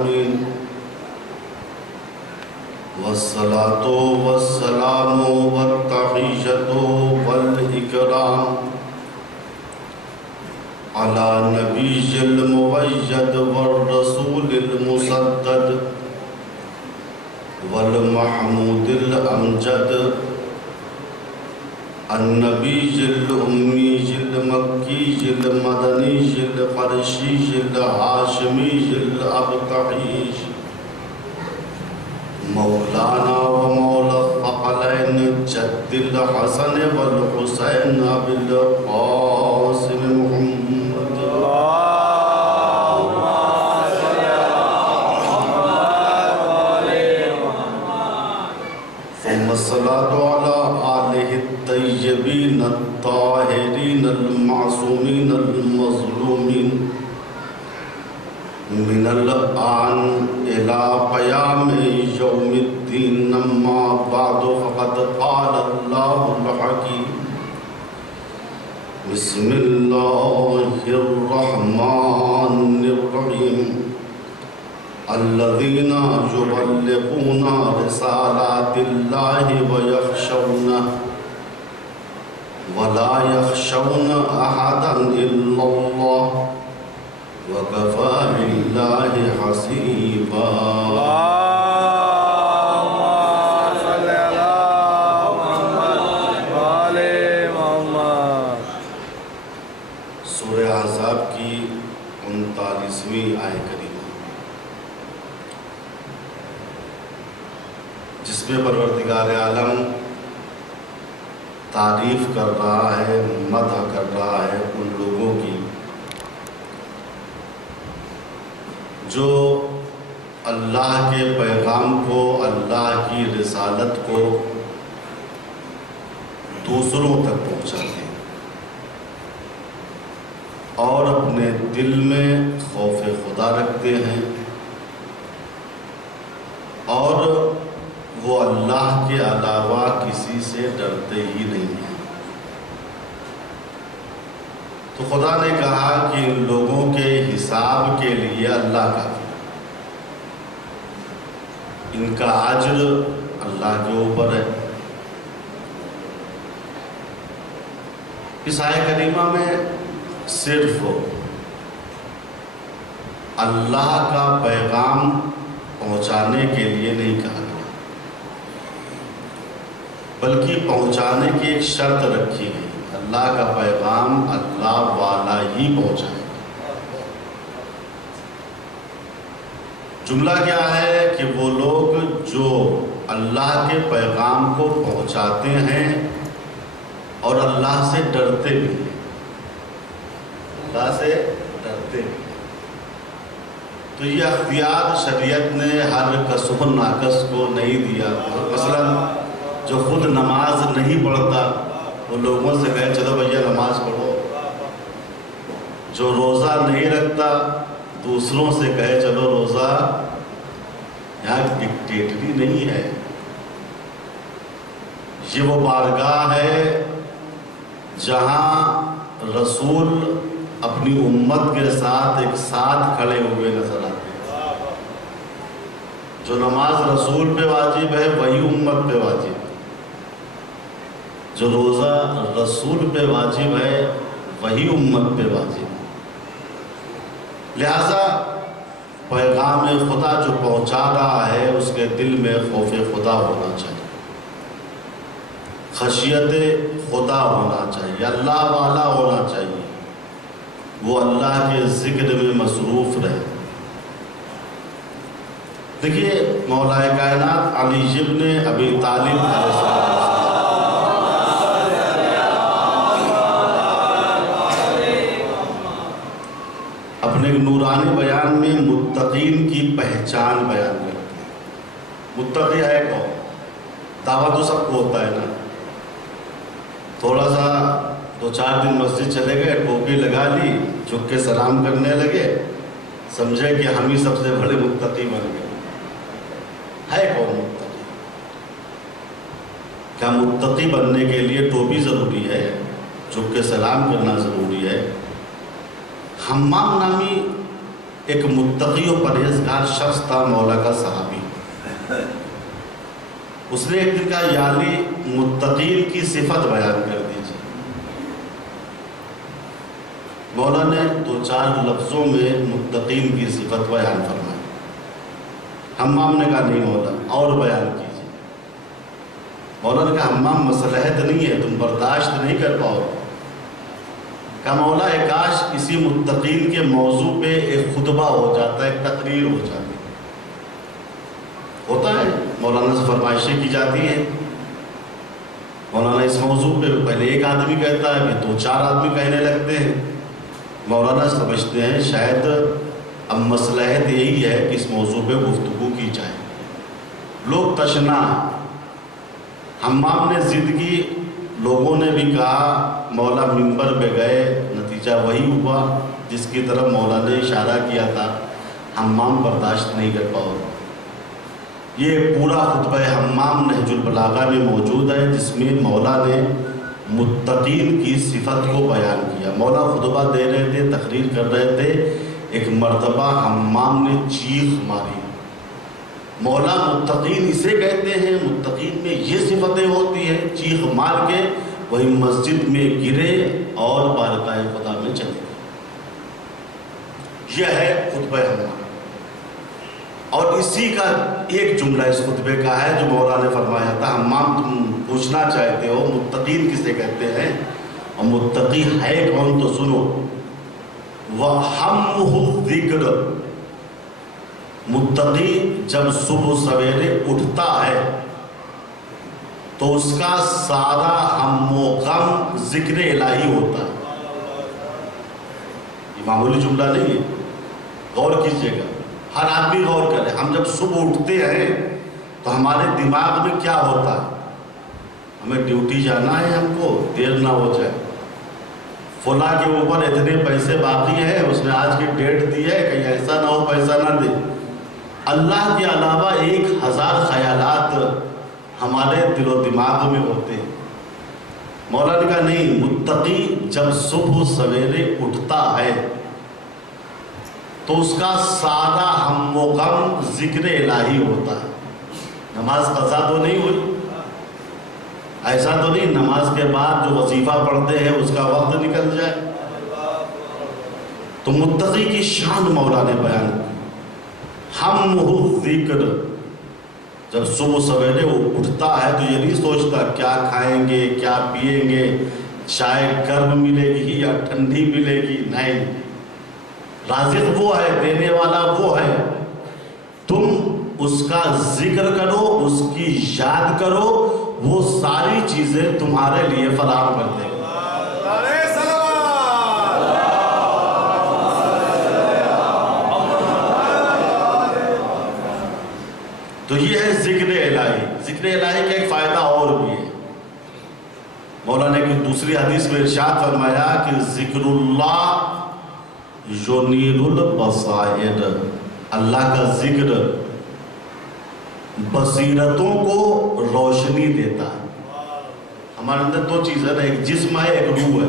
العالمين والصلاة والسلام والتحية والإكرام على نبي المؤيد والرسول المسدد والمحمود الأمجد النبي الأمي المكي المدني القرشي الهاشمي الأبطحي مولانا ومولى الثقلين جد الحسن والحسين أبي القاسم محمد اللهم صل على ثم الصلاة على آله الطيبين الطاهرين المعصومين المظلومين من الآن إلى قيام يوم الدين. أما بعد فقد قال الله الحكيم بسم الله الرحمن الرحيم الذين يبلغون رسالات الله ويخشونه ولا يخشون أحدا إلا الله وكفى بالله حسيبا. اللهم صل على محمد وآل محمد. سورہ احزاب کی 39ویں آیت کریمہ جس میں پروردگار عالم تعریف کر رہا ہے، مدح کر رہا ہے ان لوگوں کی جو اللہ کے پیغام کو، اللہ کی رسالت کو دوسروں تک پہنچاتے ہیں اور اپنے دل میں خوف خدا رکھتے ہیں اور وہ اللہ کے علاوہ کسی سے ڈرتے ہی نہیں ہیں. تو خدا نے کہا کہ ان لوگوں کے حساب کے لیے اللہ کافی، ان کا اجر اللہ کے اوپر ہے. اس آیت کریمہ میں صرف اللہ کا پیغام پہنچانے کے لیے نہیں کہا گیا، بلکہ پہنچانے کی ایک شرط رکھی گئی، اللہ کا پیغام اللہ والا ہی پہنچائے. جملہ کیا ہے کہ وہ لوگ جو اللہ کے پیغام کو پہنچاتے ہیں اور اللہ سے ڈرتے بھی ہیں، اللہ سے ڈرتے بھی. تو یہ اختیار شریعت نے ہر کسب و ناقص کو نہیں دیا. مثلا جو خود نماز نہیں پڑھتا وہ لوگوں سے کہے چلو بھیا نماز پڑھو، جو روزہ نہیں رکھتا دوسروں سے کہے چلو روزہ. یہاں ڈکٹیٹری نہیں ہے، یہ وہ بارگاہ ہے جہاں رسول اپنی امت کے ساتھ ایک ساتھ کھڑے ہوئے نظر آتے ہیں. جو نماز رسول پہ واجب ہے وہی امت پہ واجب ہے، جو روزہ رسول پہ واجب ہے وہی امت پہ واجب ہے. لہذا پیغام خدا جو پہنچا رہا ہے اس کے دل میں خوف خدا ہونا چاہیے، خشیت خدا ہونا چاہیے، اللہ والا ہونا چاہیے، وہ اللہ کے ذکر میں مصروف رہے. دیکھیے مولا کائنات علی ابن ابی طالب علیہ السلام اپنے نورانی بیان میں متقین کی پہچان بیان کرتے ہیں. متقی ہے کون؟ دعویٰ تو سب کو ہوتا ہے نا. تھوڑا سا 2-4 دن مسجد چلے گئے، ٹوپی لگا لی، جھک کے سلام کرنے لگے، سمجھے کہ ہم ہی سب سے بڑے متقی بن گئے. ہے کون متقی؟ کیا متقی بننے کے لیے ٹوپی ضروری ہے؟ جھک کے سلام کرنا ضروری ہے؟ حمام نامی ایک متقی و پرہیزگار شخص تھا، مولا کا صحابی۔ اس نے ایک دن کہا یا علی متقین کی صفت بیان کر دیجیے۔ مولا نے 2-4 لفظوں میں متقین کی صفت بیان فرمائی۔ حمام نے کہا نہیں مولا اور بیان کیجیے۔ مولا نے کہا حمام مصلحت نہیں ہے، تم برداشت نہیں کر پاؤ۔ کہا مولا کاش کسی متقین کے موضوع پہ ایک خطبہ ہو جاتا ہے، ایک تقریر ہو جاتی ہے۔ ہوتا ہے مولانا سے فرمائشیں کی جاتی ہیں، مولانا اس موضوع پہ پہلے ایک آدمی کہتا ہے، پھر 2-4 آدمی کہنے لگتے ہیں۔ مولانا سمجھتے ہیں شاید اب مصلحت یہی ہے کہ اس موضوع پہ گفتگو کی جائے، لوگ تشنا۔ حمام نے ضد کی، لوگوں نے بھی کہا، مولا منبر پہ گئے، نتیجہ وہی ہوا جس کی طرف مولا نے اشارہ کیا تھا۔ حمام برداشت نہیں کر پاؤ۔ یہ پورا خطبہ حمام نہج البلاغہ میں موجود ہے، جس میں مولا نے متقین کی صفت کو بیان کیا۔ مولا خطبہ دے رہے تھے، تقریر کر رہے تھے، ایک مرتبہ حمام نے چیخ ماری۔ مولا متقین اسے کہتے ہیں، متقین میں یہ صفتیں ہوتی ہیں۔ چیخ مار کے وہی مسجد میں گرے اور بارگاہ خدا میں چلے گئے۔ یہ ہے خطبہ حمام، اور اسی کا ایک جملہ اس خطبے کا ہے جو مولا نے فرمایا تھا۔ حمام تم پوچھنا چاہتے ہو متقین کسے کہتے ہیں اور متقی ہے کون، تو سنو۔ وَحَمُّهُ الذِّكْرُ، متقی جب صبح سویرے اٹھتا ہے تو اس کا سارا ہم و غم ذکر الہی ہوتا ہے۔ یہ معمولی جملہ نہیں ہے، غور کیجئے گا، ہر آدمی غور کرے۔ ہم جب صبح اٹھتے ہیں تو ہمارے دماغ میں کیا ہوتا ہے؟ ہمیں ڈیوٹی جانا ہے، ہم کو دیر نہ ہو جائے، فلاں کے اوپر اتنے پیسے باقی ہیں، اس نے آج کی ڈیٹ دی ہے، کہیں ایسا نہ ہو پیسہ نہ دے۔ اللہ کے علاوہ 1000 خیالات ہمارے دل و دماغ میں ہوتے ہیں۔ مولا نے کہا نہیں، متقی جب صبح سویرے اٹھتا ہے تو اس کا سارا ہم و غم ذکر الہی ہوتا ہے۔ نماز قضا تو نہیں ہوئی، ایسا تو نہیں نماز کے بعد جو وظیفہ پڑھتے ہیں اس کا وقت نکل جائے۔ تو متقی کی شان مولا نے بیان کی۔ ہمہ ذکر، جب صبح سویرے وہ اٹھتا ہے تو یہ نہیں سوچتا کیا کھائیں گے کیا پیئیں گے، چائے گرم ملے گی یا ٹھنڈی ملے گی، نہیں، رازق وہ ہے، دینے والا وہ ہے۔ تم اس کا ذکر کرو، اس کی یاد کرو، وہ ساری چیزیں تمہارے لیے فراہم کر دے گا۔ تو یہ ہے ذکر الہی۔ ذکر الہی کا ایک فائدہ اور بھی ہے، مولا نے ایک دوسری حدیث میں ارشاد فرمایا کہ ذکر اللہ یونیر البصائر، اللہ کا ذکر بصیرتوں کو روشنی دیتا ہے۔ ہمارے اندر 2 چیز ہے، ایک جسم ہے ایک روح ہے،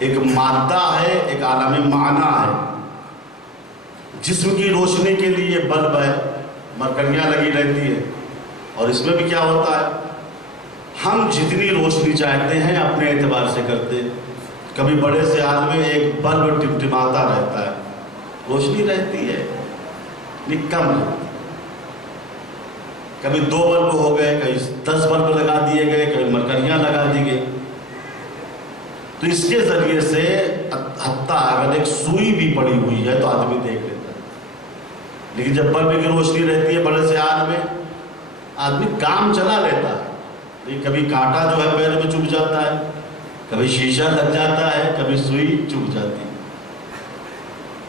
ایک مادہ ہے ایک عالم معنی ہے۔ جسم کی روشنی کے لیے بلب ہے، مرکریاں لگی رہتی ہے، اور اس میں بھی کیا ہوتا ہے، ہم جتنی روشنی چاہتے ہیں اپنے اعتبار سے کرتے ہیں۔ کبھی بڑے سے حال میں ایک بلب ٹمٹماتا رہتا ہے، روشنی رہتی ہے لیکن کم رہتی ہے۔ کبھی 2 بلب ہو گئے، کبھی 10 بلب لگا دیے گئے، کبھی مرکریاں لگا دی گئی۔ تو اس کے ذریعے سے حتیٰ اگر ایک سوئی بھی پڑی ہوئی ہے تو آدمی دیکھ لیتا ہے، لیکن جب بلب کی روشنی رہتی ہے بڑے سے حال میں آدمی کام چلا لیتا ہے۔ کبھی کانٹا جو ہے پیر میں چبھ جاتا ہے، کبھی شیشہ لگ جاتا ہے، کبھی سوئی چبھ جاتی ہے۔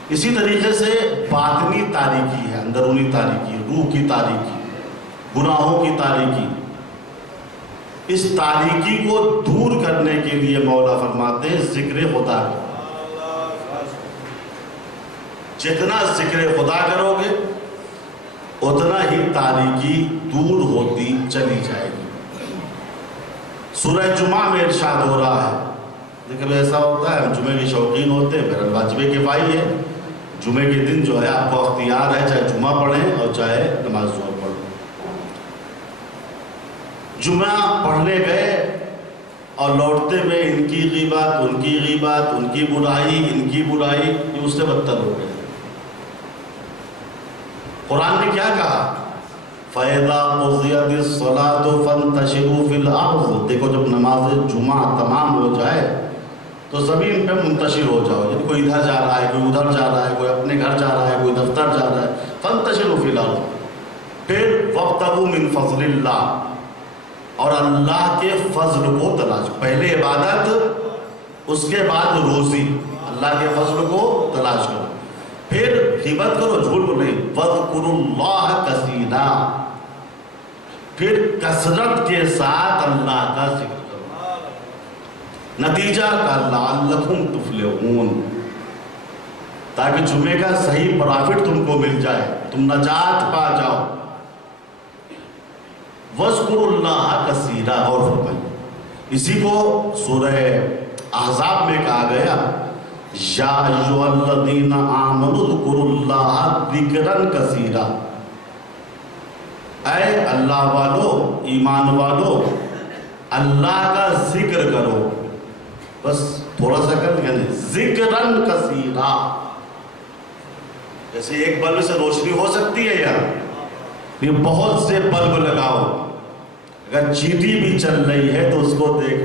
اسی طریقے سے باطنی تاریکی ہے، اندرونی تاریکی، روح کی تاریکی، گناہوں کی تاریکی، اس تاریکی کو دور کرنے کے لیے مولا فرماتے ہیں ذکر خدا کرو۔ جتنا ذکر خدا کرو گے اتنا ہی تاریکی دور ہوتی چلی جائے گی۔ سورہ جمعہ میں ارشاد ہو رہا ہے، لیکن ایسا ہوتا ہے ہم جمعے کے شوقین ہوتے ہیں، میرا واجب کفائی ہے جمعے کے دن جو ہے آپ کو اختیار ہے، چاہے جمعہ پڑھیں اور چاہے نماز ظہر پڑھیں۔ جمعہ پڑھنے گئے اور لوٹتے ہوئے ان کی غیبت، ان کی غیبت، ان کی برائی، ان کی برائی، یہ اس سے بدتر ہو گئے۔ قرآن نے کیا کہا؟ فَإِذَا قُضِيَتِ الصَّلَاةُ فَانتَشِرُوا فِي الْأَرْضِ، دیکھو جب نماز جمعہ تمام ہو جائے تو زمین پہ منتشر ہو جاؤ، یعنی کوئی ادھر جا رہا ہے، کوئی ادھر جا رہا ہے، کوئی اپنے گھر جا رہا ہے، کوئی دفتر جا رہا ہے، فَانتَشِرُوا فِي الْأَرْضِ، پھر وَابْتَغُوا مِن فَضْلِ اللَّهِ، اور اللہ کے فضل کو تلاش، پہلے عبادت اس کے بعد روزی، اللہ کے فضل کو تلاش کرو، پھر غیبت کرو، جھوٹ بولے، وَاذْكُرُوا اللَّهَ كَثِيرًا، پھر کثرت کے ساتھ اللہ کا ذکر کرو، نتیجہ کا لعلکم تفلحون، تاکہ جمعے کا صحیح پرافٹ تم کو مل جائے، تم نجات پا جاؤ۔ وَاذْكُرُوا اللَّهَ كَثِيرًا، اور فرمائیے اسی کو سورہ احزاب میں کہا گیا، یا ایھا الذین آمنوا اذکروا اللہ ذکرا کثیرا، اے اللہ والو، ایمان والو، اللہ کا ذکر کرو، بس تھوڑا سا کر، یعنی ذکرا کثیرا، جیسے ایک بلب سے روشنی ہو سکتی ہے یار، یہ بہت سے بلب لگاؤ، اگر چیٹی بھی چل رہی ہے تو اس کو دیکھ،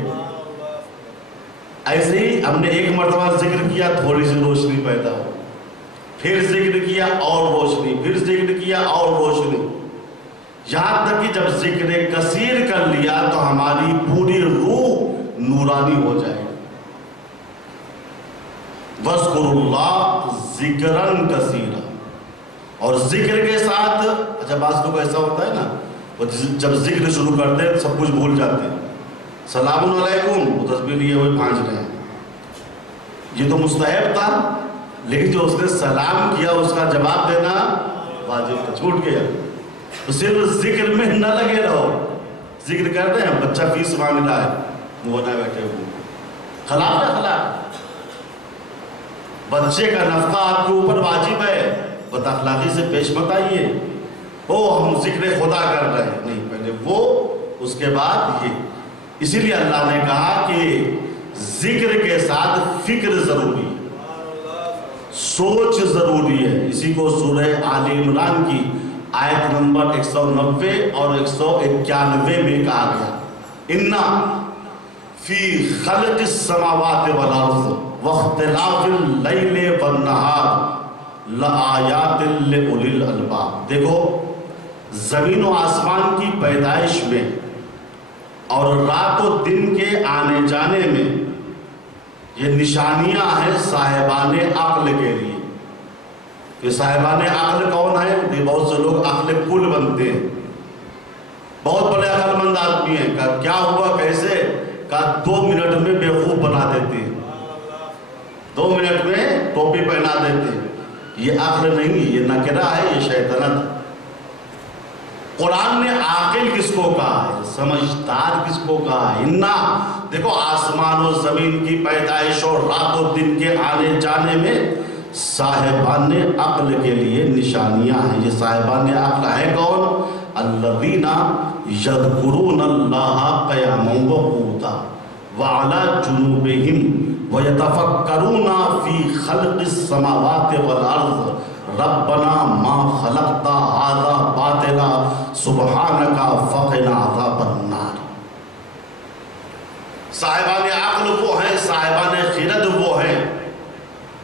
ایسے ہی ہم نے ایک مرتبہ ذکر کیا، تھوڑی سی روشنی پیدا ہو، پھر ذکر کیا اور روشنی، پھر ذکر کیا اور روشنی، یہاں تک کہ جب ذکر کثیر کر لیا تو ہماری پوری روح نورانی ہو جائے۔ وَاذْكُرُوا اللَّهَ ذِكْرًا كَثِيرًا، اور ذکر کے ساتھ، اچھا بعض لوگ ایسا ہوتا ہے نا، وہ جب ذکر شروع کرتے ہیں سب کچھ بھول جاتے ہیں، سلام علیکم، وہ تسبیح لیے ہوئے بھانج رہے ہیں، یہ تو مستحب تھا، لیکن جو اس نے سلام کیا اس کا جواب دینا واجب تھا، چھوٹ گیا، تو صرف ذکر میں نہ لگے رہو، ذکر کر رہے ہیں، بچہ فیس مانگ رہا ہے، وہ نہ بیٹھے ہوئے، خلاف ہے خلاف، بچے کا نفقہ آپ کے اوپر واجب ہے، بد اخلاقی سے پیش مت آئیے، ہم ذکر خدا کر رہے ہیں، نہیں، پہلے وہ، اس کے بعد یہ، اسی لیے اللہ نے کہا کہ ذکر کے ساتھ فکر ضروری ہے، سوچ ضروری ہے، اسی کو سورہ آل عمران کی آیت نمبر 190 اور 191 میں کہا گیا، اِنَّا فِي خَلْقِ السَّمَاوَاتِ وَالْأَرْضِ وَاخْتِلَافِ اللَّيْلِ وَالنَّهَارِ لَآيَاتٍ لِأُولِي الْأَلْبَابِ، دیکھو زمین و آسمان کی پیدائش میں اور رات و دن کے آنے جانے میں یہ نشانیاں ہیں صاحبان عقل کے لیے، کہ صاحبان عقل کون ہے؟ بہت سے لوگ عقل کل بنتے ہیں، بہت بڑے عقل مند آدمی ہیں، کہا کیا ہوا کیسے، کہا 2 منٹ میں بیوقوف بنا دیتے ہیں، 2 منٹ میں ٹوپی پہنا دیتے ہیں، یہ عقل نہیں، یہ نکرہ ہے، یہ شیطنت ہے۔ قرآن نے عاقل کس کو کہا ہے، سمجھدار کس کو کہا ہے، اِنَّا، دیکھو آسمان و زمین کی پیدائش اور رات و دن کے آنے جانے میں صاحبان عقل کے لیے نشانیاں ہیں، یہ صاحبان عقل ہے کون؟ الذین یذکرون اللہ قیاما وقعودا وعلی جنوبہم ویتفکرون فی خلق السماوات والارض ربنا ما خلقت ھذا باطلا سبحانک فقنا عذاب النار۔ صاحبان عقل وہ ہیں، صاحبان خرد وہ ہیں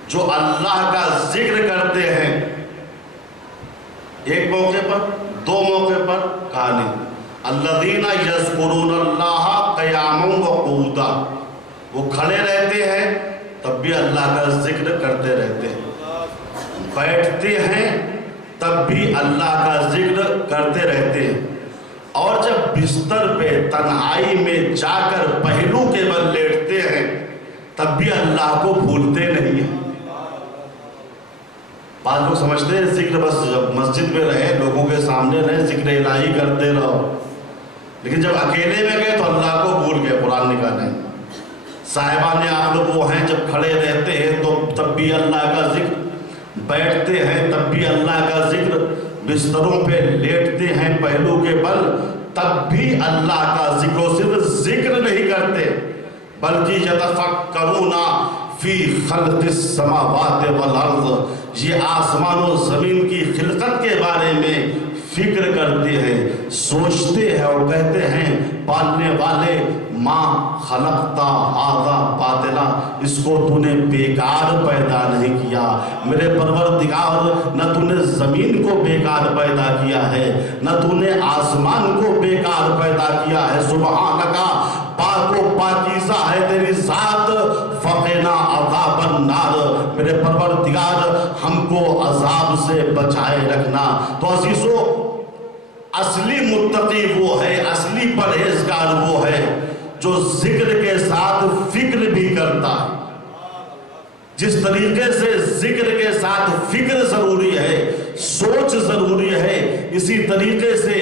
جو اللہ کا ذکر کرتے ہیں، ایک موقع پر، 2 موقع پر، کہانی الذین یذکرون اللہ قیاما وقعودا، وہ کھڑے رہتے ہیں تب بھی اللہ کا ذکر کرتے رہتے ہیں، بیٹھتے ہیں تب بھی اللہ کا ذکر کرتے رہتے ہیں، اور جب بستر پہ تنہائی میں جا کر پہلو کے بل لیٹتے ہیں تب بھی اللہ کو بھولتے نہیں ہیں۔ بعض لوگ سمجھتے ہیں ذکر بس جب مسجد میں رہے، لوگوں کے سامنے رہے، ذکر الہی کرتے رہو، لیکن جب اکیلے میں گئے تو اللہ کو بھول گئے۔ قرآن نے کہا نہیں، صاحبان عقل وہ ہیں جب کھڑے رہتے ہیں تو تب بھی اللہ کا ذکر، بیٹھتے ہیں تب بھی اللہ کا ذکر، بستروں پہ لیٹتے ہیں پہلو کے بل تب بھی اللہ کا ذکر، و صرف ذکر نہیں کرتے بلکہ یتفکرون فی خلق السماوات والارض، یہ آسمان و زمین کی خلقت کے بارے میں فکر کرتے ہیں، سوچتے ہیں اور کہتے ہیں پالنے والے ما خلقتا ھذا باطلا، اس کو تو نے بیکار پیدا نہیں کیا میرے پروردگار، نہ تو نے زمین کو بیکار پیدا کیا ہے، نہ تو نے آسمان کو بیکار پیدا کیا ہے، سبحانک پاک و پاکیزہ ہے تیری ذات، فقنا عذاب النار، میرے پروردگار ہم کو عذاب سے بچائے رکھنا۔ تو عزیزو، اصلی متقی وہ ہے، اصلی پرہیزگار وہ ہے جو ذکر کے ساتھ فکر بھی کرتا ہے۔ جس طریقے سے ذکر کے ساتھ فکر ضروری ہے، سوچ ضروری ہے، اسی طریقے سے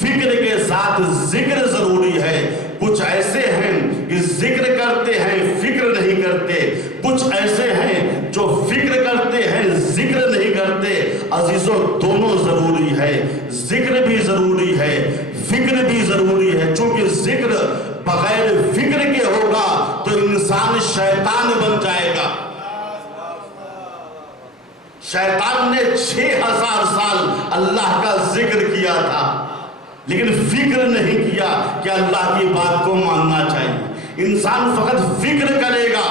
فکر کے ساتھ ذکر ضروری ہے۔ کچھ ایسے ہیں کہ ذکر کرتے ہیں فکر نہیں کرتے، کچھ ایسے ہیں جو فکر کرتے ہیں ذکر نہیں کرتے۔ عزیزو، دونوں ضروری ہے، ذکر بھی ضروری ہے، فکر بھی ضروری ہے، چونکہ ذکر بغیر فکر کے ہوگا تو انسان شیطان بن جائے گا۔ شیطان نے 6000 سال اللہ کا ذکر کیا تھا لیکن فکر نہیں کیا کہ اللہ کی بات کو ماننا چاہیے۔ انسان فقط فکر کرے گا،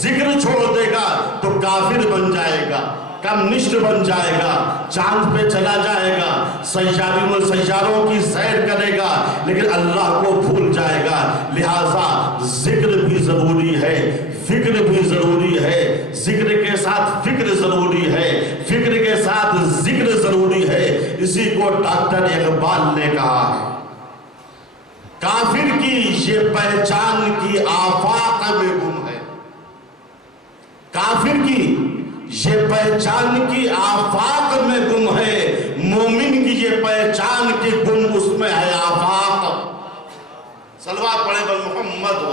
ذکر چھوڑ دے گا تو کافر بن جائے گا، کمیونسٹ بن جائے گا، چاند پہ چلا جائے گا، سیاروں کی سیر کرے گا لیکن اللہ کو بھول جائے گا۔ لہٰذا ذکر بھی ضروری ہے، فکر بھی ضروری ہے، ذکر کے ساتھ فکر ضروری ہے، فکر کے ساتھ ذکر ضروری ہے۔ اسی کو ڈاکٹر اقبال نے کہا ہے، کافر کی یہ پہچان کی آفاق میں گم ہے، کافر کی یہ پہچان کی آفاق میں گم ہے، مومن کی یہ پہچان کی گم اس میں ہے آفاق۔ صلوات پڑھے بر محمد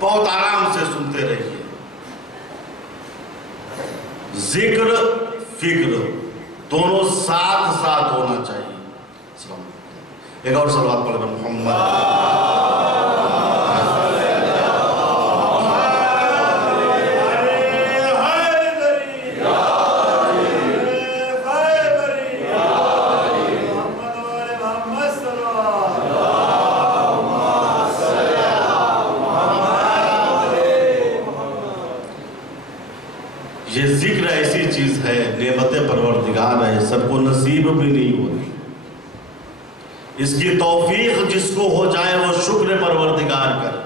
بہت آرام سے سنتے رہیے۔ ذکر فکر دونوں ساتھ ساتھ ہونا چاہیے۔ ایک اور صلوات پڑھ محمد۔ یہ ذکر ایسی چیز ہے، نعمت پروردگار ہے، سب کو نصیب بھی نہیں ہوتی۔ اس کی توفیق جس کو ہو جائے وہ شکر پروردگار کر،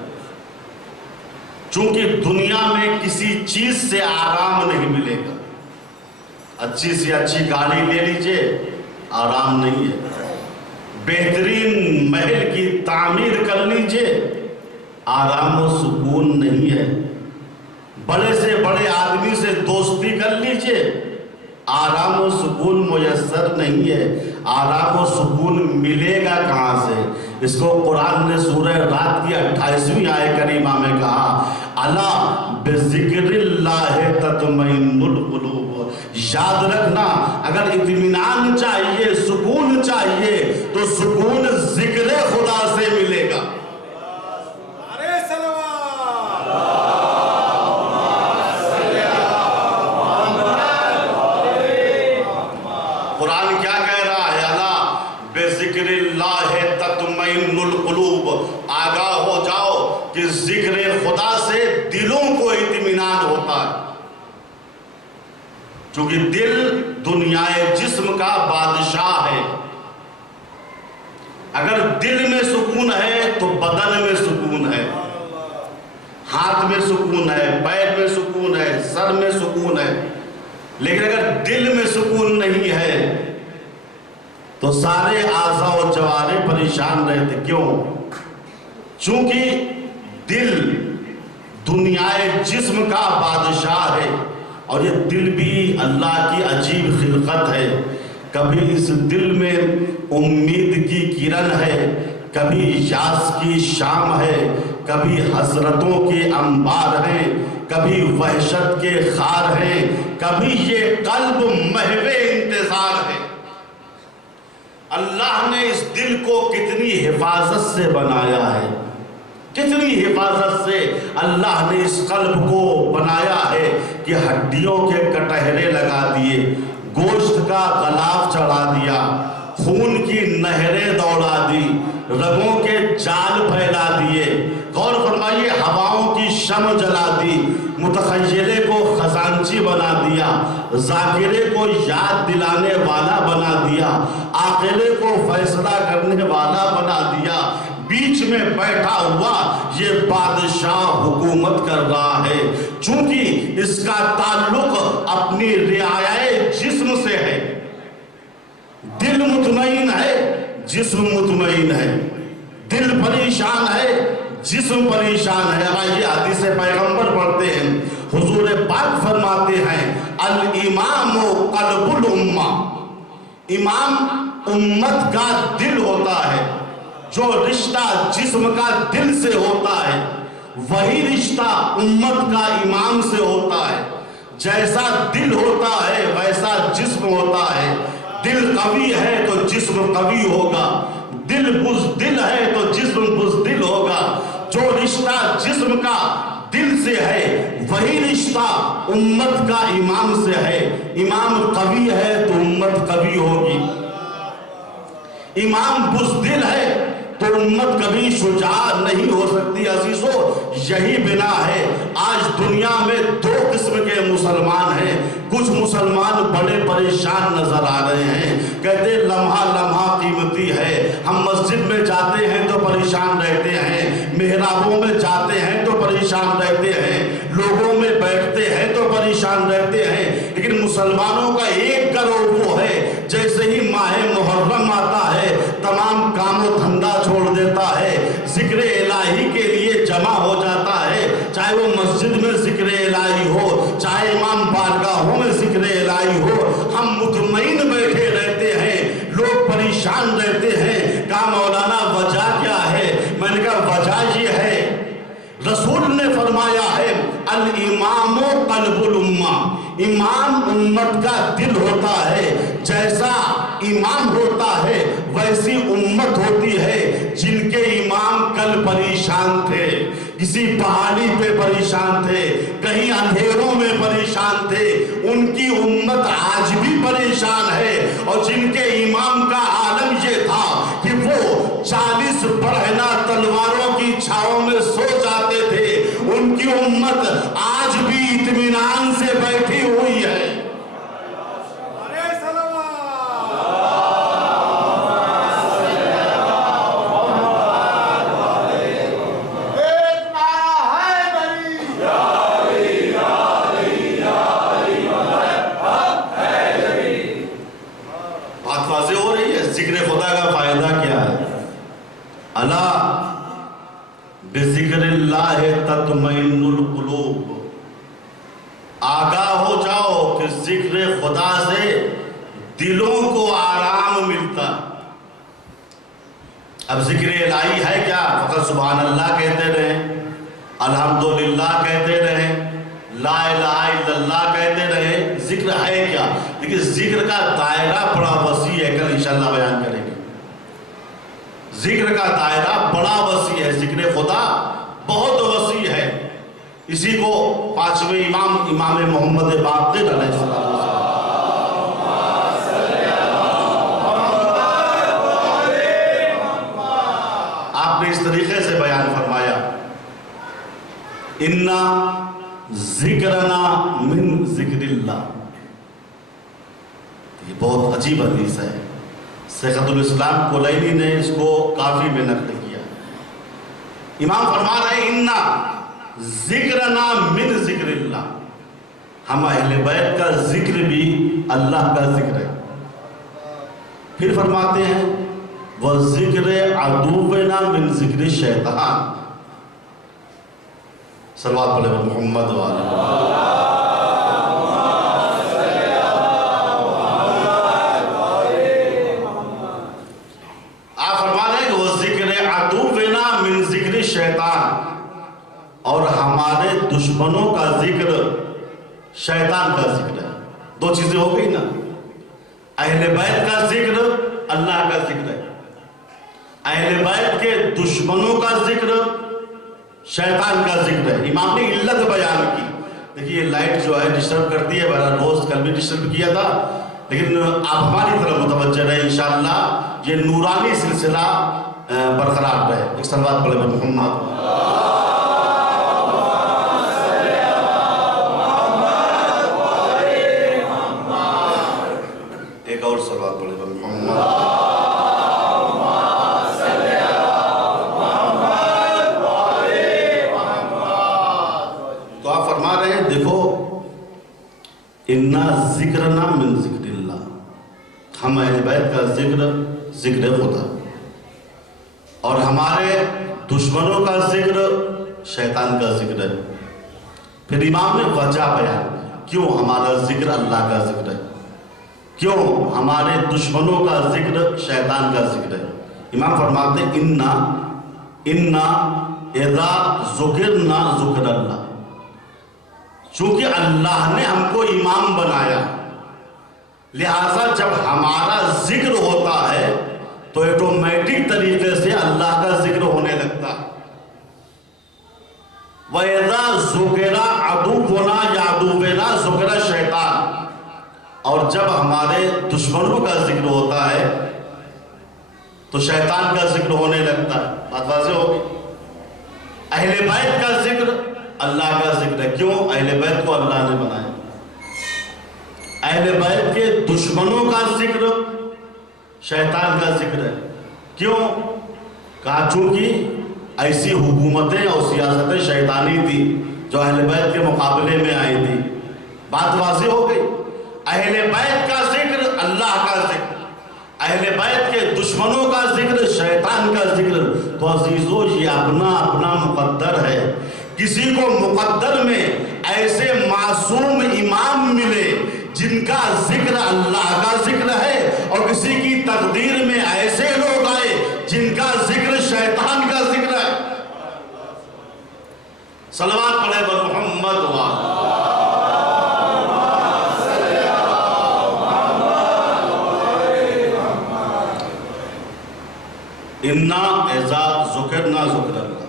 چونکہ دنیا میں کسی چیز سے آرام نہیں ملے گا۔ اچھی سے اچھی گاڑی لے لیجئے، آرام نہیں ہے۔ بہترین محل کی تعمیر کر لیجئے، آرام و سکون نہیں ہے۔ بڑے سے بڑے آدمی سے دوستی کر لیجئے، آرام و سکون میسر نہیں ہے۔ آرام و سکون ملے گا کہاں سے؟ اس کو قرآن نے سورہ رات کی 28ویں آیت کریمہ میں کہا، الا بذکر اللہ تطمئن القلوب۔ یاد رکھنا، اگر اطمینان چاہیے، سکون چاہیے تو سکون ذکر خدا سے ملے گا۔ قرآن کیا کہہ رہا ہے؟ الا بذکر اللہ تطمئن القلوب۔ آگاہ ہو جاؤ کہ ذکر خدا سے دلوں کو اطمینان ہوتا ہے، چونکہ دل دنیائے جسم کا بادشاہ ہے۔ اگر دل میں سکون ہے تو بدن میں سکون ہے، ہاتھ میں سکون ہے، پیر میں سکون ہے، سر میں سکون ہے۔ لیکن اگر دل میں سکون نہیں ہے تو سارے اعضاء و جوارح پریشان رہتے۔ کیوں؟ چونکہ دل دنیائے جسم کا بادشاہ ہے، اور یہ دل بھی اللہ کی عجیب خلقت ہے۔ کبھی اس دل میں امید کی کرن ہے، کبھی یاس کی شام ہے، کبھی حسرتوں کے انبار ہیں، کبھی وحشت کے خار ہیں، کبھی یہ قلب محو انتظار ہے۔ اللہ نے اس دل کو کتنی حفاظت سے بنایا ہے، کتنی حفاظت سے اللہ نے اس قلب کو بنایا ہے کہ ہڈیوں کے کٹہرے لگا دیے، گوشت کا غلاف چڑھا دیا، خون کی نہریں دوڑا دی، رگوں کے جال پھیلا دیے، غور فرمائیے ہواؤں کی شمع جلا دی، متخیلے کو خزانچی بنا دیا، ذاکرے کو یاد دلانے والا بنا دیا، عاقلے کو فیصلہ کرنے والا بنا دیا، بیچ میں بیٹھا ہوا یہ بادشاہ حکومت کر رہا ہے، چونکہ اس کا تعلق اپنی رعایت جسم سے ہے۔ دل مطمئن ہے، جسم مطمئن ہے، دل پریشان ہے، جسم پریشان ہے۔ آئیے حدیث پیغمبر پڑھتے ہیں، حضور پاک فرماتے ہیں الامام قلب الامہ، امام امت کا دل ہوتا ہے۔ جو رشتہ جسم کا دل سے ہوتا ہے وہی رشتہ امت کا امام سے ہوتا ہے۔ جیسا دل ہوتا ہے ویسا جسم ہوتا ہے، دل قوی ہے تو جسم قوی ہوگا، دل بزدل ہے تو جسم بزدل ہوگا۔ جو رشتہ جسم کا دل سے ہے وہی رشتہ امت کا امام سے ہے۔ امام قوی ہے تو امت قوی ہوگی، امام بزدل ہے تو امت کبھی شجاع نہیں ہو سکتی۔ عزیزو یہی بنا ہے آج دنیا میں دو قسم کے مسلمان ہیں۔ کچھ مسلمان بڑے پریشان نظر آ رہے ہیں، کہتے لمحہ لمحہ قیمتی ہے، ہم مسجد میں جاتے ہیں تو پریشان رہتے ہیں، محرابوں میں جاتے ہیں تو پریشان رہتے ہیں، لوگوں میں بیٹھتے ہیں تو پریشان رہتے ہیں۔ لیکن مسلمانوں کا ایک گروہ وہ ہے جیسے ہی ماہ محرم آتا ہے تمام کام و دھندا چھوڑ دیتا ہے، ذکر الہی کے لیے جمع ہو جاتا ہے، چاہے وہ مسجد میں ذکر الہی ہو، چاہے امام بارگاہوں میں ذکر الہی ہو۔ ہم مطمئن بیٹھے رہتے ہیں، لوگ پریشان رہتے ہیں۔ کہا مولانا وجہ کیا ہے؟ میں نے کہا وجہ یہ ہے، رسول نے فرمایا ہے الامام قلب الامہ، امام امت کا دل ہوتا ہے۔ جیسا امام ہوتا ہے ویسی امت ہوتی ہے۔ جن کے امام کل پریشان تھے، کسی پہاڑی پہ پریشان تھے، کہیں اندھیروں میں پریشان تھے، ان کی امت آج بھی پریشان ہے۔ اور جن کے امام کا عالم یہ تھا کہ وہ 40 برہنہ تلواروں کی چھاؤں میں سو جاتے تھے، ان کی امت آج بھی اطمینان سے بیٹھی ہوئی ہے۔ بذکر اللہ تطمئن القلوب، آگاہ ہو جاؤ کہ ذکر خدا سے دلوں کو آرام ملتا۔ اب ذکر الہی ہے کیا؟ فقط سبحان اللہ کہتے رہیں، الحمدللہ کہتے رہیں، لا الہ الا اللہ کہتے رہیں، ذکر ہے کیا؟ لیکن ذکر کا دائرہ بڑا وسیع ہے، کل انشاءاللہ بیان کریں گے۔ ذکر کا دائرہ بڑا وسیع ہے، ذکر خدا بہت وسیع ہے۔ اسی کو پانچویں امام محمد باقر علیہ السلام آپ نے اس طریقے سے بیان فرمایا، اِنَّا ذِكْرَنَا مِن ذِكْرِ اللہ۔ یہ بہت عجیب حدیث ہے، شیخ الاسلام کلینی نے اس کو کافی میں نقل کیا۔ امام فرما رہے ہیں اِنَّا ذِكْرَنَا مِن ذِكْرِ اللہ، ہم اہل بیت کا ذکر بھی اللہ کا ذکر ہے۔ پھر فرماتے ہیں وَذِكْرِ عَدُوِّنَا مِن ذِكْرِ الشَّيْطَانِ۔ صلوات پڑھے محمد وآلہ۔ آپ فرما رہے ہیں کہ وہ ذکر ہمارے دشمنوں کا ذکر شیطان کا ذکر ہے. دو چیزیں ہو گئی نا. اہل بیت کا ذکر اللہ کا ذکر ہے. اہل بیت کے دشمنوں کا ذکر شیطان کا ذکر ہے. امام نے علت بیان کی. دیکھیے یہ لائٹ جو ہے ڈسٹرب کرتی ہے. میرا روز کل بھی ڈسٹرب کیا تھا, لیکن آپ ہماری طرف متوجہ رہے. انشاءاللہ یہ نورانی سلسلہ برقرار رہے. ایک صلوات پڑھیں محمد. ایک اور صلوات پڑھیں محمد. تو آپ فرما رہے ہیں دیکھو اِنَّا ذِكْرَنَا مِن ذِكْرِ اللَّهِ, ہم اہل بیت کا ذکر خدا, اور ہمارے دشمنوں کا ذکر شیطان کا ذکر ہے. پھر امام نے وجہ بیان کیوں ہمارا ذکر اللہ کا ذکر ہے, کیوں ہمارے دشمنوں کا ذکر شیطان کا ذکر ہے. امام فرماتے ہیں اِنَّا اِذَا ذُكِرْنَا ذُكِرَ اللَّهِ, چونکہ اللہ نے ہم کو امام بنایا, لہٰذا جب ہمارا ذکر ہوتا ہے تو ایٹومیٹک طریقے سے اللہ کا ذکر ہونے لگتا. وَإِذَا ذُكِرَ عَدُوُّنَا يَعْدُوُّنَا ذُكِرَ الشَّيْطَانُ, اور جب ہمارے دشمنوں کا ذکر ہوتا ہے تو شیطان کا ذکر ہونے لگتا ہے. بات واضح ہوگی. اہل بیت کا ذکر اللہ کا ذکر ہے. کیوں؟ اہل بیت کو اللہ نے بنایا. اہل بیت کے دشمنوں کا ذکر شیطان کا ذکر ہے. کیوں؟ کہا چونکہ ایسی حکومتیں اور سیاستیں شیطانی تھی جو اہل بیت کے مقابلے میں آئی تھی. بات واضح ہو گئی. اہل بیت کا ذکر اللہ کا ذکر, اہل بیت کے دشمنوں کا ذکر شیطان کا ذکر. تو عزیزو یہ اپنا اپنا مقدر ہے. کسی کو مقدر میں ایسے معصوم امام ملے جن کا ذکر اللہ کا ذکر ہے, اور کسی کی تقدیر میں ایسے لوگ آئے جن کا ذکر شیطان کا ذکر ہے. صلوات پڑھے بر محمد وآلہ. اِنَّا اِذَا ذُكِرْنَا ذُكِرَ اللَّهِ.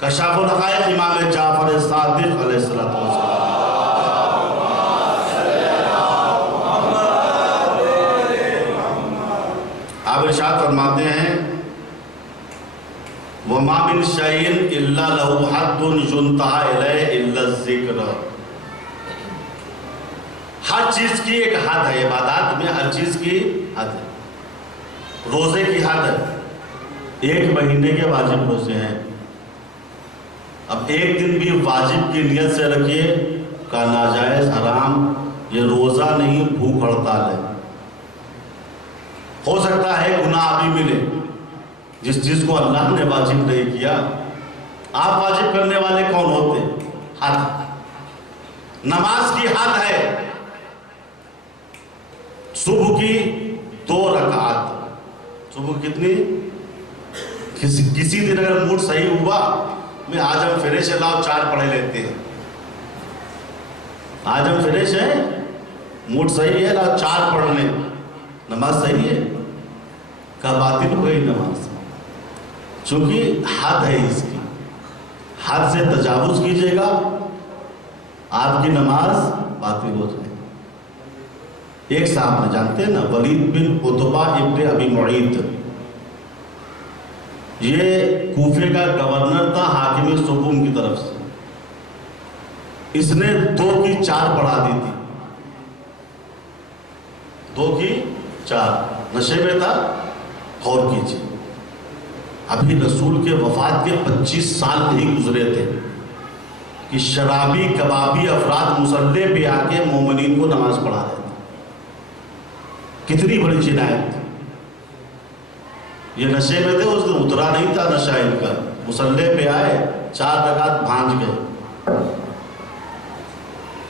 کشاف الحقائق امام جعفر صادق علیہ السلام. آپ ارشاد فرماتے ہیں وَمَا مِن شَيْءٍ إِلَّا لَهُ حَدٌّ يُنْتَهَى إِلَيْهِ إِلَّا الذِّكْرَ. ہر چیز کی ایک حد ہے. عبادات میں ہر چیز کی حد ہے. روزے کی حد ہے. 1 مہینے کے واجب روزے ہیں. اب ایک دن بھی واجب کی نیت سے رکھیے کا ناجائز حرام, یہ روزہ نہیں بھوک ہڑتال ہے. ہو سکتا ہے گناہ بھی ملے جس چیز کو اللہ نے واجب نہیں کیا. آپ واجب کرنے والے کون ہوتے ہیں؟ حد. نماز کی حد ہے. صبح کی 2 رکعات. صبح کتنی؟ کسی دن اگر موڈ صحیح ہوا میں آج ہم فریش ہے لاؤ 4 پڑھے لیتے ہیں. آج ہم فریش ہیں, موڈ صحیح ہے لاؤ 4 پڑھ لیں. نماز صحیح ہے کا باطل ہو گئی نماز, چونکہ حد ہے اس کی. حد سے تجاوز کیجئے گا آپ کی نماز باطل ہو جائے. ایک صاحب نے جانتے ہیں نا, ولید بن عتبہ ابن ابی معیط, یہ کوفے کا گورنر تھا حاکم سقوم کی طرف سے. اس نے 2 کی 4 پڑھا دی تھی. 2 کی 4 نشے میں تھا. غور کیجیے, ابھی رسول کے وفات کے 25 سال نہیں گزرے تھے کہ شرابی کبابی افراد مصلی پہ آ کے مومنین کو نماز پڑھا رہے تھے. کتنی بڑی جنایت تھی. یہ نشے میں تھے, اس دن اترا نہیں تھا نشہ ان کا. مصلی پہ آئے 4 رکعت بھانج گئے.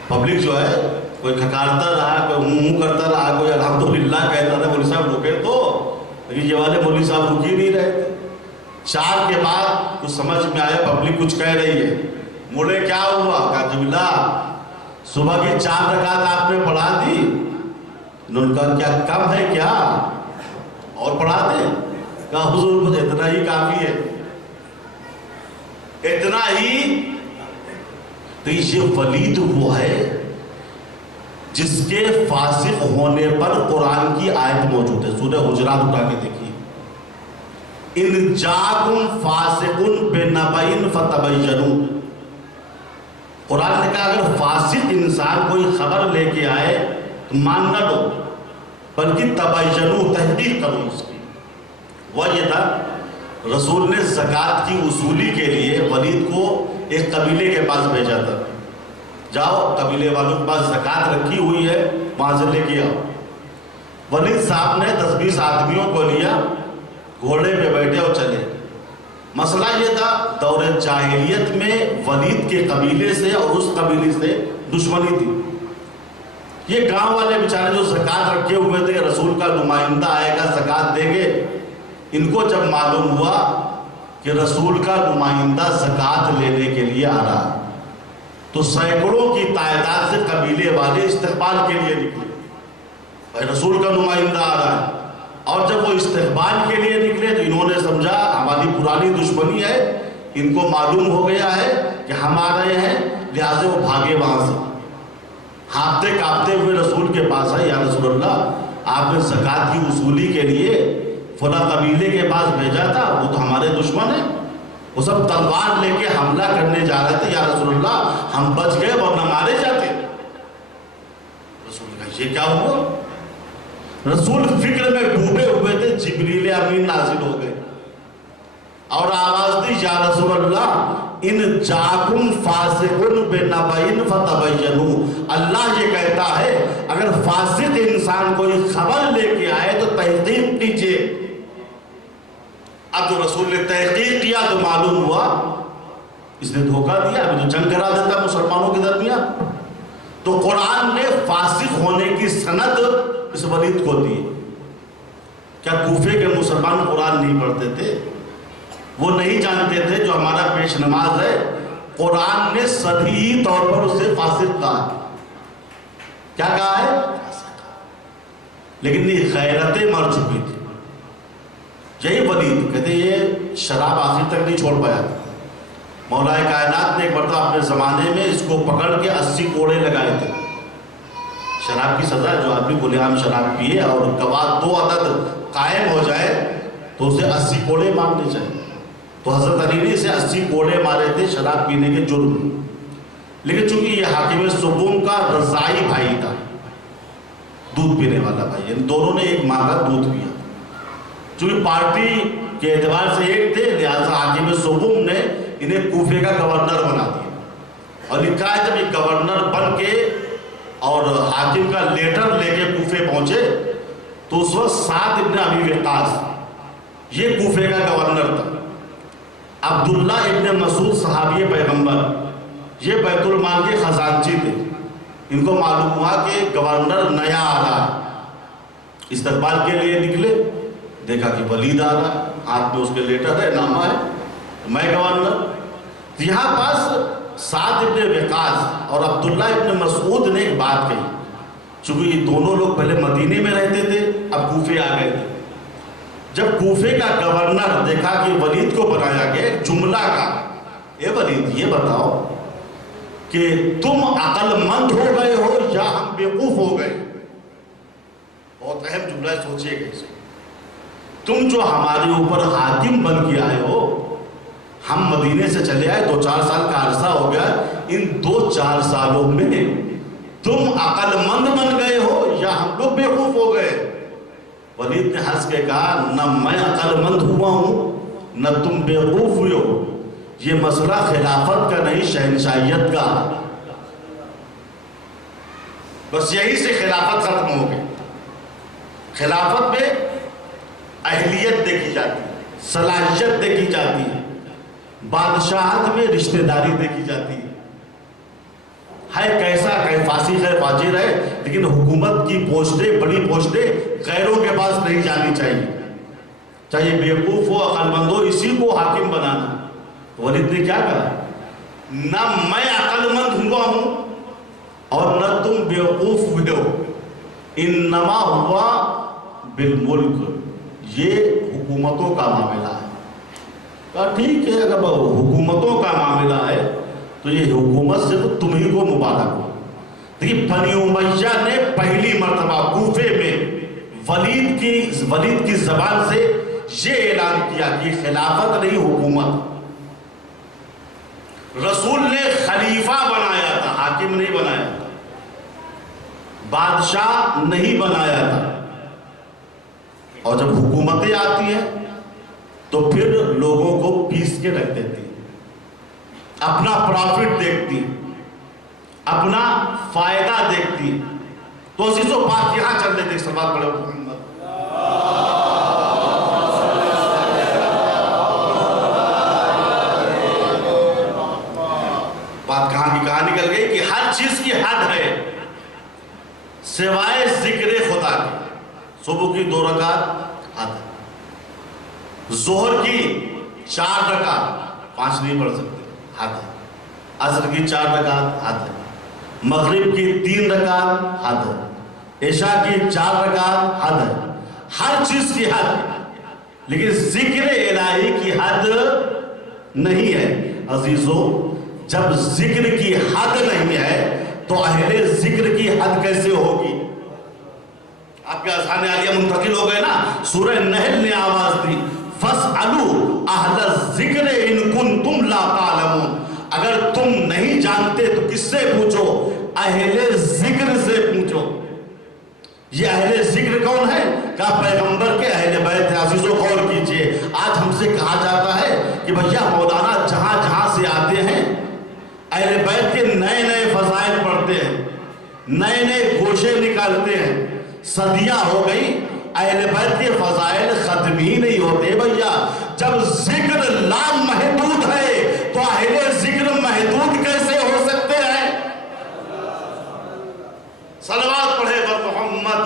پبلک جو ہے کوئی کھکارتا رہا, کوئی منہ کرتا رہا, کوئی الحمدللہ کہتا تھا. مولوی صاحب رکے تو, لیکن یہ والے مولوی صاحب رک ہی نہیں رہے تھے. 4 کے بعد کچھ سمجھ میں آیا, پبلک کچھ کہہ رہی ہے, مڑے کیا ہوا؟ کہا جبلا صبح کی 4 رکعت آپ نے پڑھا دی. انہوں نے کہا کیا کم ہے کیا اور پڑھا دیں؟ کہا حضور بس اتنا ہی کافی ہے، اتنا ہی. تو یہ ولید وہ ہے جس کے فاسق ہونے پر قرآن کی آیت موجود ہے. سورہ حجرات اٹھا کے دیکھیے. ان جاکم فاسقن بنبئن فتبینوا. قرآن نے کہا اگر فاسق انسان کوئی خبر لے کے آئے تو مان نہ لو، بلکہ تبینوا، تحقیق کرو اس کی. وہ یہ تھا رسول نے زکوٰۃ کی وصولی کے لیے ولید کو ایک قبیلے کے پاس بھیجا تھا. جاؤ قبیلے والوں کے پاس زکوٰۃ رکھی ہوئی ہے، وہاں سے لے کے آؤ. ولید صاحب نے 10-20 آدمیوں کو لیا، گھوڑے پہ بیٹھے اور چلے. مسئلہ یہ تھا دور جاہلیت میں ولید کے قبیلے سے اور اس قبیلے سے دشمنی تھی. یہ گاؤں والے بیچارے جو زکوٰۃ رکھے ہوئے تھے، رسول کا نمائندہ آئے گا زکوٰۃ دیں گے. ان کو جب معلوم ہوا کہ رسول کا نمائندہ زکوٰۃ لینے کے لیے آ رہا تو سینکڑوں کی تعداد سے قبیلے والے استقبال کے لیے نکلے. بھائی رسول کا نمائندہ آ رہا ہے. اور جب وہ استقبال کے لیے نکلے تو انہوں نے سمجھا ہماری پرانی دشمنی ہے، ان کو معلوم ہو گیا ہے کہ ہم آ رہے ہیں، لہٰذا وہ بھاگے وہاں سے. ہانپتے کانپتے ہوئے رسول کے پاس آئے. یا رسول اللہ، آپ نے زکوٰۃ کی وصولی کے لیے فلاں قبیلے کے پاس بھیجا تھا، وہ تو ہمارے دشمن ہیں، وہ سب تلوار لے کے حملہ کرنے جا رہے تھے. یا رسول اللہ ہم بچ گئے ورنہ مارے جاتے. رسول نے کہا یہ کیا ہوا؟ رسول فکر میں ڈوبے ہوئے تھے. جبریل امین نازل ہو گئے اور آواز دی یا رسول اللہ ان جاکم فاسقن بنبئن فتبینوا. اللہ یہ کہتا ہے اگر فاسق انسان کوئی خبر لے کے آئے تو تحقیق کیجئے. اب جو رسول نے تحقیق کیا تو معلوم ہوا اس نے دھوکہ دیا، ابھی تو جنگ کرا دیتا مسلمانوں کے درمیان. تو قرآن نے فاسق ہونے کی سند اس ولید کو دی. کیا کوفے کے مسلمان قرآن نہیں پڑھتے تھے؟ وہ نہیں جانتے تھے جو ہمارا پیش نماز ہے قرآن نے صحیح طور پر اسے فاسق کہا. کیا کہا ہے؟ لیکن یہ غیرتیں مر چکی تھی. یہی ولید کہتے یہ شراب آخر تک نہیں چھوڑ پایا تھا. مولا کائنات نے ایک مرتبہ اپنے زمانے میں اس کو پکڑ کے 80 کوڑے لگائے تھے. شراب کی سزا جو آدمی کھلے عام شراب پیے اور گواہ 2 عدد قائم ہو جائے تو اسے 80 کوڑے مارنے چاہیے. تو حضرت علی نے اسے 80 کوڑے مارے تھے شراب پینے کے جرم میں. لیکن چونکہ یہ حاکم سبوم کا رضائی بھائی تھا، دودھ پینے والا بھائی، یعنی دونوں نے ایک ماں کا دودھ پیا. چونکہ پارٹی کے اعتبار سے ایک تھے لہٰذا حاکم سبوم نے انہیں کوفے کا گورنر بنا دیا. اور لکھا ہے جب یہ گورنر بن کے اور حاکم کا لیٹر لے کے کوفے پہنچے تو اس وقت سعد ابن ابی وقاص یہ کوفے کا گورنر تھا. عبداللہ ابن مسعود صحابی پیغمبر یہ بیت المال کے خزانچی تھے. ان کو معلوم ہوا کہ گورنر نیا آ رہا ہے. استقبال کے لیے نکلے، دیکھا کہ ولید آ رہا ہے، ہاتھ میں اس کے لیٹر ہے، نامہ ہے، میں گورنر. یہاں پاس سعد ابن وقاص اور عبداللہ ابن مسعود نے ایک بات کہی. چونکہ یہ دونوں لوگ پہلے مدینے میں رہتے تھے، اب کوفے آ گئے تھے. جب کوفے کا گورنر دیکھا کہ ولید کو بنایا گیا، ایک جملہ کا، اے ولید یہ بتاؤ کہ تم عقل مند ہو گئے ہو یا ہم بیوقوف ہو گئے. بہت اہم جملہ ہے، سوچئے گا اسے. تم جو ہمارے اوپر حاکم بن کے آئے ہو، ہم مدینے سے چلے آئے، 2-4 سال کا عرصہ ہو گیا، ان 2-4 سالوں میں تم عقل مند بن گئے ہو یا ہم لوگ بیوقوف ہو گئے. ولید نے ہنس کے کہا نہ میں عقل مند ہوا ہوں نہ تم بیوقوف ہوئے ہو. یہ مسئلہ خلافت کا نہیں، شہنشاہیت کا. بس یہی سے خلافت ختم ہو گئی. خلافت میں اہلیت دیکھی جاتی ہے، صلاحیت دیکھی جاتی ہے، بادشاہت میں رشتہ داری دیکھی جاتی ہے. کیسا فاسق ہے، فاجر ہے، لیکن حکومت کی پوسٹیں، بڑی پوسٹیں غیروں کے پاس نہیں جانی چاہیے. چاہے بیوقوف ہو، عقل مند ہو، اسی کو حاکم بنانا. ولید نے کیا کہا؟ نہ میں عقل مند ہوا ہوں اور نہ تم بیوقوف ہوئے ہو، انما ہوا بالملک، یہ حکومتوں کا معاملہ ہے۔ کہا ٹھیک ہے، اگر حکومتوں کا معاملہ ہے تو یہ حکومت صرف تمہیں کو مبارک ہو۔ دیکھیے بنی امیہ نے پہلی مرتبہ کوفے میں ولید کی زبان سے یہ اعلان کیا کہ خلافت نہیں حکومت۔ رسول نے خلیفہ بنایا تھا، حاکم نہیں بنایا تھا، بادشاہ نہیں بنایا تھا۔ اور جب حکومتیں آتی ہیں تو پھر لوگوں کو پیس کے رکھ دیتی، اپنا پرافٹ دیکھتی، اپنا فائدہ دیکھتی۔ تو عزیزو بات یہاں چل رہی تھی، سلوات پڑھو محمد۔ بات کہاں نکل گئی کہ ہر چیز کی حد ہے سوائے ذکر خدا کی۔ صبح کی 2 رکعت حد ہے، ظہر کی 4 رکعت 5 نہیں پڑھ سکتے حد ہے، عصر کی 4 رکعت حد ہے، مغرب کی 3 رکعت حد ہے، عشاء کی 4 رکعت حد ہے۔ ہر چیز کی حد ہے، لیکن ذکر الہی کی حد نہیں ہے۔ عزیزو جب ذکر کی حد نہیں ہے تو اہل ذکر کی حد کیسے ہوگی؟ آپ کے اذہان عالیہ منتقل ہو گئے نا، سورہ نحل نے آواز دی فَاسْأَلُوا أَهْلَ الذِّكْرِ إِن كُنتُمْ لَا تَعْلَمُونَ، اگر تم نہیں جانتے تو کس سے پوچھو؟ اہل ذکر سے پوچھو۔ یہ اہل ذکر کون ہے؟ کہا پیغمبر کے اہل بیت ہے۔ عزیزو غور کیجئے، آج ہم سے کہا جاتا ہے کہ بھیا مولانا جہاں سے آتے ہیں اہل بیت کے نئے فضائل پڑھتے ہیں، نئے گوشے نکالتے ہیں۔ صدیاں ہو گئی اہل بیت کے فضائل ختم ہی نہیں ہوتے بھیا۔ جب ذکر لامحدود ہے تو اہل ذکر محدود کیسے ہو سکتے ہیں؟ صلوات پڑھے بر محمد۔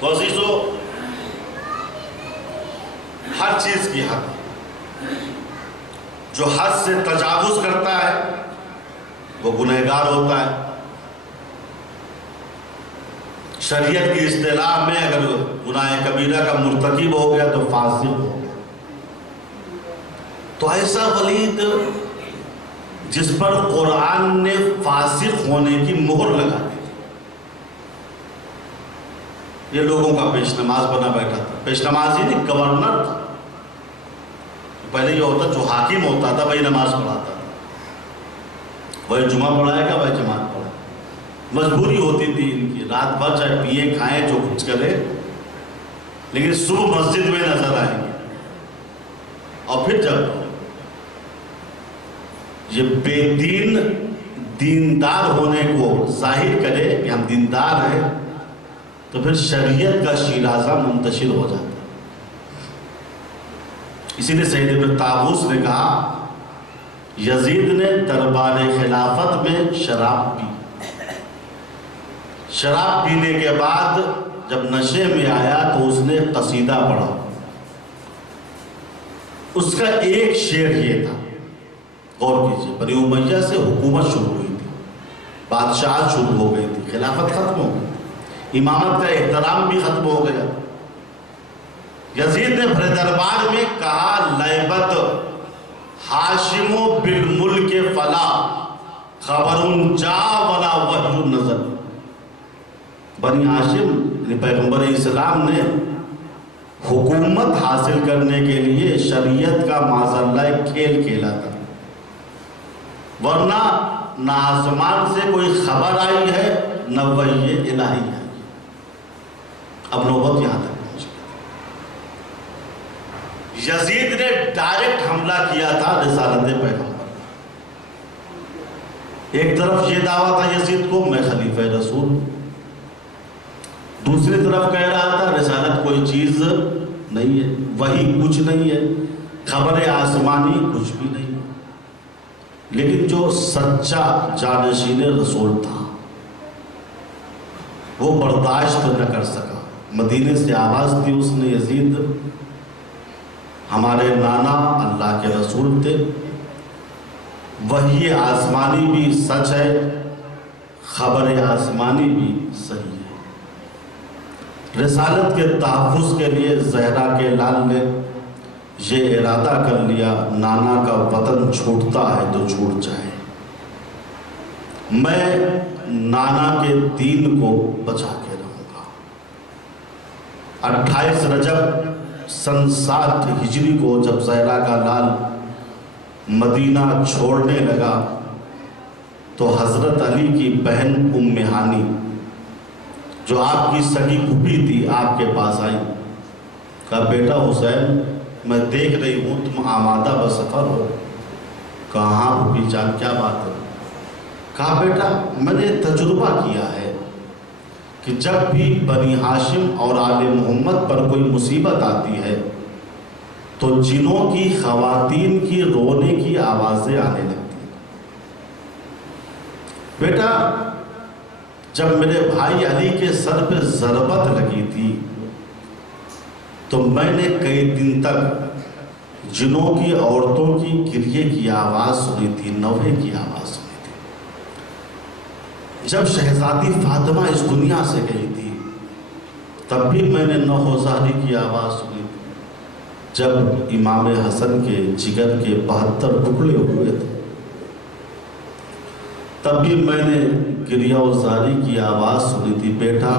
تو عزیزو ہر چیز کی حد، جو حد سے تجاوز کرتا ہے وہ گنہگار ہوتا ہے۔ شریعت کی اصطلاح میں اگر گناہ کبیرہ کا مرتکب ہو گیا تو فاسق ہو گیا۔ تو ایسا ولید جس پر قرآن نے فاسق ہونے کی مہر لگا دی، یہ لوگوں کا پیش نماز بنا بیٹھا تھا۔ پیش نماز ہی نہیں، گورنر تھا۔ پہلے یہ ہوتا جو حاکم ہوتا تھا وہی نماز پڑھاتا تھا، وہی جمعہ پڑھائے گا وہی جماعت پڑھائے گا۔ مجبوری ہوتی تھی ان کی، رات بھر چاہے پیئے کھائیں جو کچھ کرے، لیکن صبح مسجد میں نظر آئیں گے۔ اور پھر جب یہ بے دین دیندار ہونے کو ظاہر کرے کہ ہم دیندار ہیں تو پھر شریعت کا شیرازہ منتشر ہو جاتا ہے۔ اسی لیے سید ابن طاووس نے کہا یزید نے دربار خلافت میں شراب پی، شراب پینے کے بعد جب نشے میں آیا تو اس نے قصیدہ پڑھا۔ اس کا ایک شعر یہ تھا، غور کیجئے، بنی امیہ سے حکومت شروع ہوئی تھی، بادشاہت شروع ہو گئی تھی، خلافت ختم ہو گئی، امامت کا احترام بھی ختم ہو گیا۔ یزید نے بھرے دربار میں کہا لیبت ہاشم بالملک فلا خبر جا ولا وحی نزل۔ بنی ہاشم یعنی پیغمبر اسلام نے حکومت حاصل کرنے کے لیے شریعت کا معاذاللہ کھیل کھیلا تھا، ورنہ نہ آسمان سے کوئی خبر آئی ہے نہ وحی الہی ہے۔ اب نوبت یہاں تک پہنچ گئی، یزید نے ڈائریکٹ حملہ کیا تھا رسالت پیغمبر۔ ایک طرف یہ دعویٰ تھا یزید کو میں خلیفہ رسول، دوسری طرف کہہ رہا تھا رسالت کوئی چیز نہیں ہے، وحی کچھ نہیں ہے، خبر آسمانی کچھ بھی نہیں۔ لیکن جو سچا جانشین رسول تھا وہ برداشت نہ کر سکا، مدینے سے آواز دی اس نے، یزید ہمارے نانا اللہ کے رسول تھے، وحی آسمانی بھی سچ ہے، خبر آسمانی بھی صحیح ہے۔ رسالت کے تحفظ کے لیے زہرا کے لال نے یہ ارادہ کر لیا، نانا کا وطن چھوٹتا ہے تو چھوٹ جائے، میں نانا کے دین کو بچا کے رہوں گا۔ 28 رجب سن 60 ہجری کو جب زہرا کا لال مدینہ چھوڑنے لگا تو حضرت علی کی بہن ام ہانی جو آپ کی سگی پھوپھی تھی آپ کے پاس آئی، کہا بیٹا حسین میں دیکھ رہی ہوں تم آمادہ بسفر ہو۔ کہاں پھوپھی جان کیا بات ہے؟ کہا بیٹا میں نے تجربہ کیا ہے کہ جب بھی بنی ہاشم اور آل محمد پر کوئی مصیبت آتی ہے تو جنوں کی خواتین کی رونے کی آوازیں آنے لگتی ہیں۔ بیٹا جب میرے بھائی علی کے سر پہ ضربت لگی تھی تو میں نے کئی دن تک جنوں کی عورتوں کی گریے کی آواز سنی تھی، نوحے کی آواز سنی تھی۔ جب شہزادی فاطمہ اس دنیا سے گئی تھی تب بھی میں نے نوحزاری کی آواز سنی تھی۔ جب امام حسن کے جگر کے 72 ٹکڑے ہوئے تھے تب بھی میں نے گریہ و زاری کی آواز سنی تھی۔ بیٹا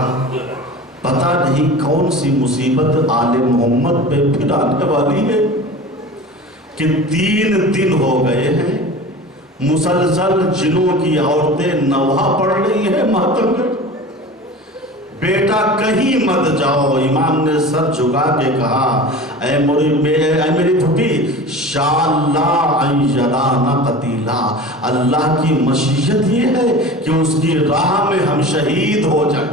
پتہ نہیں کون سی مصیبت آل محمد پہ پھر آنے والی ہے کہ 3 دن ہو گئے ہیں مسلسل جنوں کی عورتیں نوحہ پڑھ رہی ہیں ماتم میں۔ بیٹا کہیں مت جاؤ۔ امام نے سر جھکا کے کہا اے میری پھوپھی شاءاللہ ان یرانا قتیلا، اللہ کی مشیت یہ ہے کہ اس کی راہ میں ہم شہید ہو جائیں۔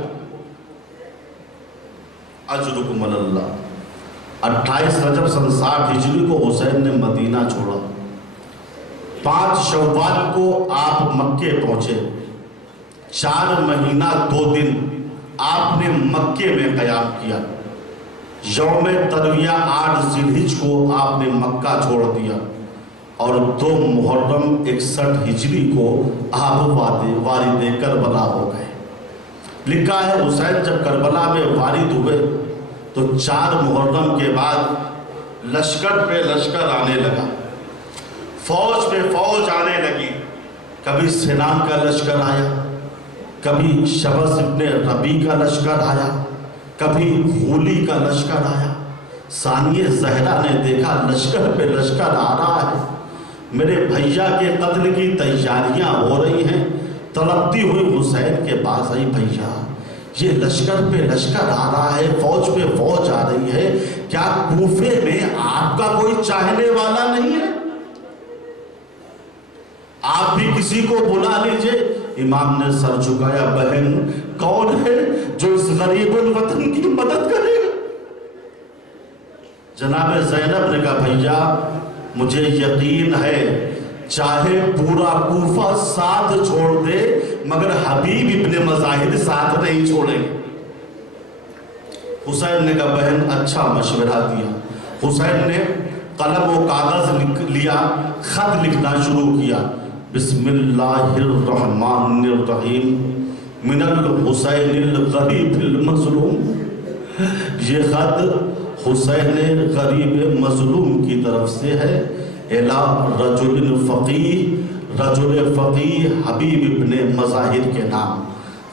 اجرکم اللہ۔ 28 رجب سن 60 ہجری کو حسین نے مدینہ چھوڑا۔ 5 شوال کو آپ مکے پہنچے۔ 4 مہینہ 2 دن آپ نے مکے میں قیام کیا۔ یوم ترویہ 8 ذی الحجہ کو آپ نے مکہ چھوڑ دیا اور 2 محرم 61 ہجری کو آپ وارد کربلا ہو گئے۔ لکھا ہے حسین جب کربلا میں وارد ہوئے تو 4 محرم کے بعد لشکر پہ لشکر آنے لگا، فوج پہ فوج آنے لگی۔ کبھی سنان کا لشکر آیا، کبھی شبس ابن ربی کا لشکر آیا، کبھی غولی کا لشکر آیا۔ ثانیہ زہرا نے دیکھا لشکر پہ لشکر آ رہا ہے، میرے بھیا کے قتل کی تیاریاں ہو رہی ہیں۔ تڑپتی ہوئی حسین کے پاس آئی، بھیا یہ لشکر پہ لشکر آ رہا ہے، فوج پہ فوج آ رہی ہے، کیا کوفے میں آپ کا کوئی چاہنے والا نہیں ہے؟ آپ بھی کسی کو بلا لیجئے۔ امام نے سر جھکایا، بہن کون ہے جو اس غریب الوطن کی مدد کرے گا؟ جناب زینب نے کہا بھیا مجھے یقین ہے چاہے پورا کوفہ ساتھ چھوڑ دے مگر حبیب ابن مظاہر ساتھ نہیں چھوڑیں گے۔ حسین نے کہا بہن اچھا مشورہ دیا۔ حسین نے قلم و کاغذ لیا، خط لکھنا شروع کیا۔ بسم اللہ الرحمن الرحیم من الحسین الغریب المظلوم۔ یہ خط حسین غریب مظلوم کی طرف سے ہے، الی رجل فقیہ حبیب ابن مظاہر کے نام۔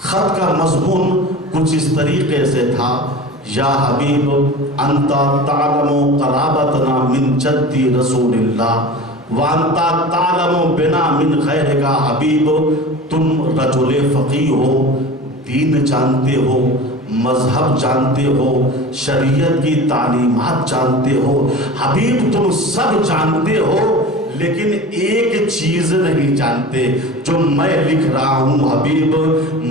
خط کا مضمون کچھ اس طریقے سے تھا، یا حبیب انت تعلم قرابتنا من جد رسول اللہ وانتا تعلم بنا من خیر کا۔ حبیب تم رجل فقیہ ہو، دین جانتے ہو، مذہب جانتے ہو، شریعت کی تعلیمات جانتے ہو، حبیب تم سب جانتے ہو، لیکن ایک چیز نہیں جانتے جو میں لکھ رہا ہوں۔ حبیب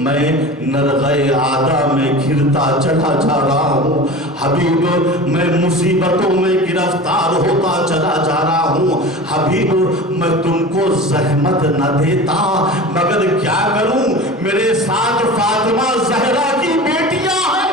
میں نرغہ عادہ میں گھرتا چلا جا رہا ہوں، حبیب میں مصیبتوں میں گرفتار ہوتا چلا جا رہا ہوں، حبیب میں تم کو زحمت نہ دیتا مگر کیا کروں، میرے ساتھ فاطمہ زہرا کی بیٹیاں ہیں۔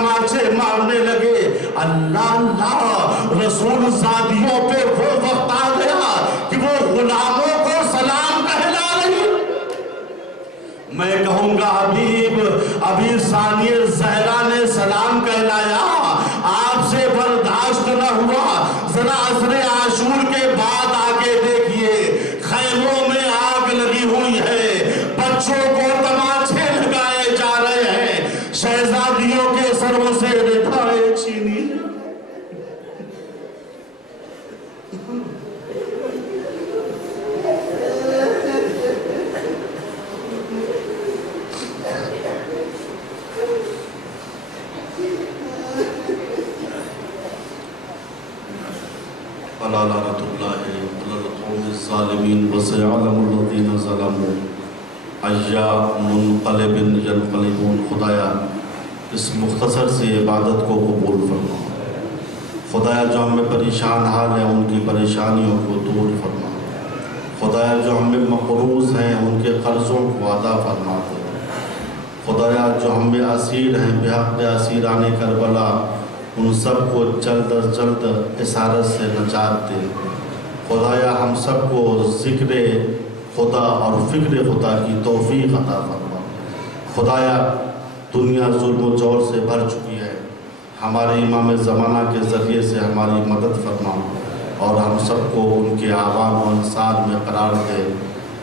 تماچے مارنے لگے۔ اللہ اللہ، رسول زادیوں پہ وہ وقت آ گیا کہ وہ غلاموں کو سلام کہلا رہی۔ میں کہوں گا حبیب، ابھی ثانیہ زہرا نے سلام کہلایا، آپ سے برداشت نہ ہوا، ذرا عصر عاشور کے بعد آ کے دیکھیے، خیموں میں آگ لگی ہوئی ہے، بچوں کو تماچے لگائے جا رہے ہیں، شہزادیوں کے سروں سے ردائیں چھینی۔ الا لعنۃ اللہ علی القوم الظالمین وسيعلم الذین ظلموا ای منقلب ینقلبون۔ خدایا اس مختصر سی عبادت کو قبول فرما۔ خدایا جو ہم میں پریشان حال ہیں ان کی پریشانیوں کو دور فرما۔ خدایا جو ہم میں مقروض ہیں ان کے قرضوں کو ادا فرما دے۔ خدایا جو ہم میں اسیر ہیں بحق اسیران کربلا، ان سب کو جلد از جلد اسارت سے نجات دے۔ خدایا ہم سب کو ذکر خدا اور فکر خدا کی توفیق عطا فرما۔ خدایا دنیا ظلم و جور سے بھر چکی ہے، ہمارے امام زمانہ کے ذریعے سے ہماری مدد فرما اور ہم سب کو ان کے اعوان و انصار میں قرار دے۔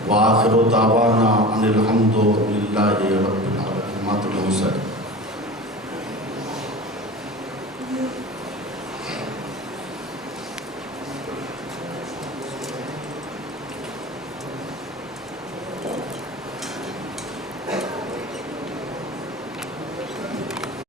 وآخر دعوانا ان الحمد للہ رب